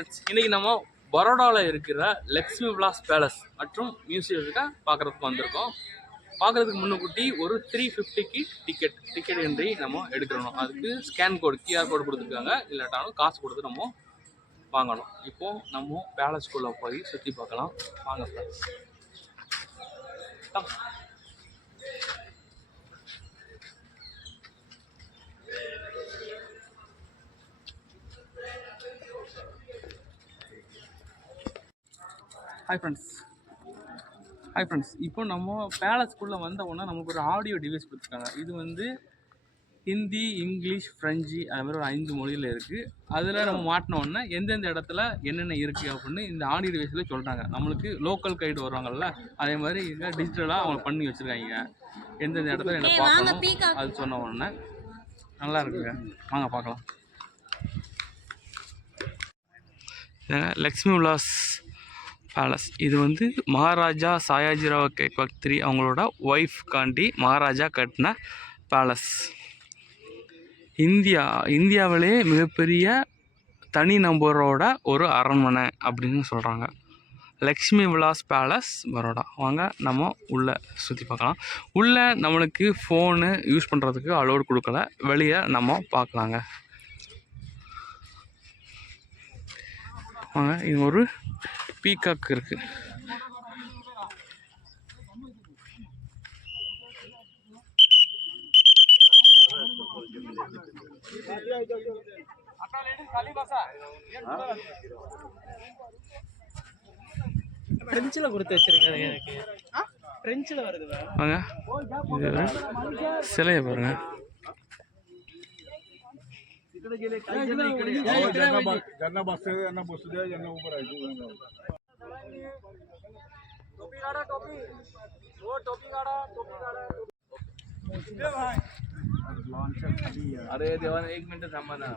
Friends, இன்றைக்கி நம்ம பரோடாவில் இருக்கிற லக்ஷ்மி விலாஸ் பேலஸ் மற்றும் மியூசியத்துக்கு பார்க்குறதுக்கு வந்திருக்கோம். பார்க்குறதுக்கு முன்னுக்கூட்டி ஒரு 350க்கு டிக்கெட் என்ட்ரி நம்ம எடுக்கணும். அதுக்கு ஸ்கேன் கோடு கியூஆர் கோடு கொடுத்துருக்காங்க. இல்லாட்டாலும் காசு கொடுத்து நம்ம வாங்கணும். இப்போது நம்ம பேலஸ்குள்ளே போய் சுற்றி பார்க்கலாம். வாங்க ஃப்ரெண்ட்ஸ். ஹாய் ஃப்ரெண்ட்ஸ், இப்போ நம்ம பேலஸ்குள்ளே வந்த உடனே நமக்கு ஒரு ஆடியோ டிவைஸ் கொடுத்துருக்காங்க. இது வந்து ஹிந்தி, இங்கிலீஷ், ஃப்ரெஞ்சு அது மாதிரி ஒரு 5 மொழியில் இருக்குது. அதில் நம்ம மாட்டின உடனே எந்தெந்த இடத்துல என்னென்ன இருக்குது அப்படின்னு இந்த ஆடியோ டிவைஸில் சொல்கிறாங்க. நம்மளுக்கு லோக்கல் கைடு வருவாங்கள்ல, அதே மாதிரி இங்கே டிஜிட்டலாக அவங்க பண்ணி வச்சுருக்காங்க. எந்தெந்த இடத்துல என்ன பார்க்கணும் அது சொன்ன உடனே நல்லா இருக்குங்க. வாங்க பார்க்கலாம். லக்ஷ்மி விலாஸ் பேலஸ் இது வந்து மகாராஜா சாயாஜிராவ் கெக்வக்த்ரி அவங்களோட ஒய்ஃப் காண்டி மகாராஜா கட்டின பேலஸ். இந்தியாவிலே மிகப்பெரிய தனி நபரோட ஒரு அரண்மனை அப்படின்னு சொல்கிறாங்க. லக்ஷ்மி விலாஸ் பேலஸ் பரோடா. வாங்க நம்ம உள்ளே சுற்றி பார்க்கலாம். உள்ளே நம்மளுக்கு ஃபோனு யூஸ் பண்ணுறதுக்கு அலோடு கொடுக்கல, வெளியே நம்ம பார்க்கலாங்க. வாங்க, இது ஒரு பீகாக் இருக்குது. பிரெஞ்சில் கொடுத்து வச்சிருக்காங்க. எனக்கு பிரெஞ்சில் வருது. வாங்க, இது சிலையை பாருங்க. अरे देवान 1 मिनिट थांबा ना.